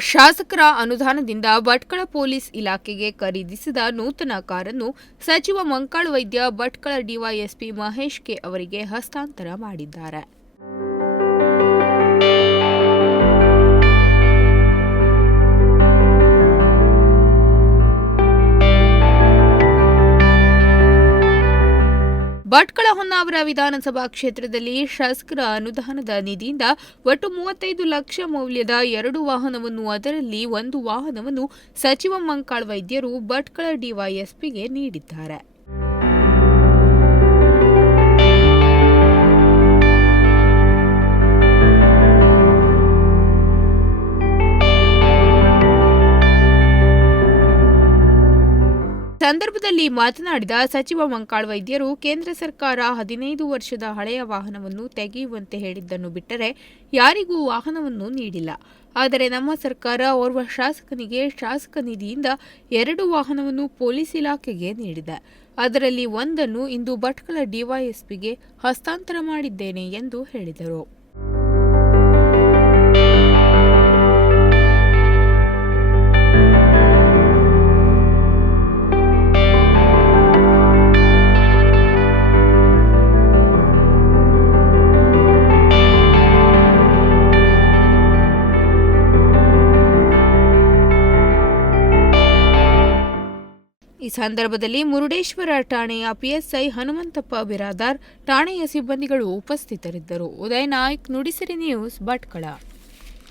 ಶಾಸಕರ ಅನುದಾನದಿಂದ ಭಟ್ಕಳ ಪೊಲೀಸ್ ಇಲಾಖೆಗೆ ಖರೀದಿಸಿದ ನೂತನ ಕಾರನ್ನು ಸಚಿವ ಮಂಕಾಳ ವೈದ್ಯ ಭಟ್ಕಳ ಡಿವೈಎಸ್ಪಿ ಮಹೇಶ್ ಕೆ ಅವರಿಗೆ ಹಸ್ತಾಂತರ ಮಾಡಿದ್ದಾರೆ. ಭಟ್ಕಳ ಹೊನ್ನಾವರ ವಿಧಾನಸಭಾ ಕ್ಷೇತ್ರದಲ್ಲಿ ಶಾಸಕರ ಅನುದಾನದ ನಿಧಿಯಿಂದ ಒಟ್ಟು ಮೂವತ್ತೈದು ಲಕ್ಷ ಮೌಲ್ಯದ ಎರಡು ವಾಹನವನ್ನು ಅದರಲ್ಲಿ ಒಂದು ವಾಹನವನ್ನು ಸಚಿವ ಮಂಕಾಳ್ ವೈದ್ಯರು ಭಟ್ಕಳ ಡಿವೈಎಸ್ಪಿಗೆ ನೀಡಿದ್ದಾರೆ. ಸಂದರ್ಭದಲ್ಲಿ ಮಾತನಾಡಿದ ಸಚಿವ ಮಂಕಾಳ್ ವೈದ್ಯರು ಕೇಂದ್ರ ಸರ್ಕಾರ ಹದಿನೈದು ವರ್ಷದ ಹಳೆಯ ವಾಹನವನ್ನು ತೆಗೆಯುವಂತೆ ಹೇಳಿದ್ದನ್ನು ಬಿಟ್ಟರೆ ಯಾರಿಗೂ ವಾಹನವನ್ನು ನೀಡಿಲ್ಲ. ಆದರೆ ನಮ್ಮ ಸರ್ಕಾರ ಓರ್ವ ಶಾಸಕನಿಗೆ ಶಾಸಕ ನಿಧಿಯಿಂದ ಎರಡು ವಾಹನವನ್ನು ಪೊಲೀಸ್ ಇಲಾಖೆಗೆ ನೀಡಿದೆ. ಅದರಲ್ಲಿ ಒಂದನ್ನು ಇಂದು ಭಟ್ಕಳ ಡಿವೈಎಸ್ಪಿಗೆ ಹಸ್ತಾಂತರ ಮಾಡಿದ್ದೇನೆ ಎಂದು ಹೇಳಿದರು. ಈ ಸಂದರ್ಭದಲ್ಲಿ ಮುರುಡೇಶ್ವರ ಠಾಣೆಯ ಪಿಎಸ್ಐ ಹನುಮಂತಪ್ಪ ಬಿರಾದಾರ್ ಠಾಣೆಯ ಸಿಬ್ಬಂದಿಗಳು ಉಪಸ್ಥಿತರಿದ್ದರು. ಉದಯ ನಾಯ್ಕ್, ನುಡಿಸಿರಿ ನ್ಯೂಸ್, ಭಟ್ಕಳ.